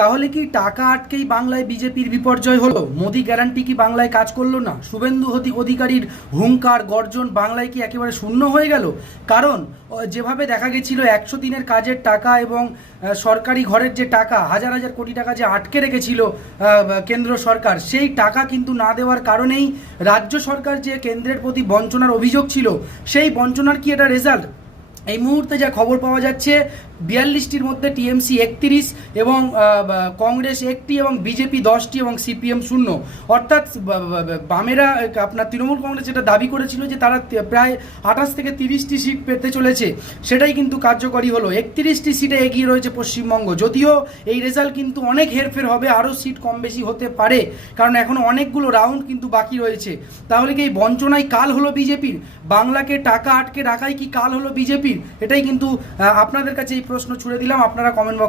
তাহলে কি টাকা আটকেই বাংলায় বিজেপির বিপর্যয় হলো? মোদি গ্যারান্টি কি বাংলায় কাজ করলো না? শুভেন্দু অধিকারীর হুঙ্কার গর্জন বাংলায় কি একেবারে শূন্য হয়ে গেল? কারণ যেভাবে দেখা গেছিল 100 দিনের কাজের টাকা এবং সরকারি ঘরের যে টাকা হাজার হাজার কোটি টাকা যে আটকে রেখেছিল কেন্দ্র সরকার, সেই টাকা কিন্তু না দেওয়ার কারণেই রাজ্য সরকার যে কেন্দ্রের প্রতি বঞ্চনার অভিযোগ ছিল, সেই বঞ্চনার কি এটা রেজাল্ট? এই মুহূর্তে যা খবর পাওয়া যাচ্ছে, 42টির মধ্যে টিএমসি 31 এবং কংগ্রেস 1টি এবং বিজেপি 10টি এবং সিপিএম 0। অর্থাৎ বামেরা, আপনার তৃণমূল কংগ্রেস যেটা দাবি করেছিল যে তারা প্রায় 28 থেকে 30টি সিট পেতে চলেছে, সেটাই কিন্তু কার্যকরী হলো। 31টি সিটে এগিয়ে রয়েছে পশ্চিমবঙ্গ। যদিও এই রেজাল্ট কিন্তু অনেক হেরফের হবে, আরও সিট কম বেশি হতে পারে, কারণ এখনও অনেকগুলো রাউন্ড কিন্তু বাকি রয়েছে। তাহলে কি এই বঞ্চনায় কাল হলো বিজেপির? বাংলাকে টাকা আটকে রাখাই কি কাল হলো বিজেপির? এটাই কিন্তু আপনাদের কাছে এই প্রশ্ন ছুড়ে দিলাম। আপনারা কমেন্ট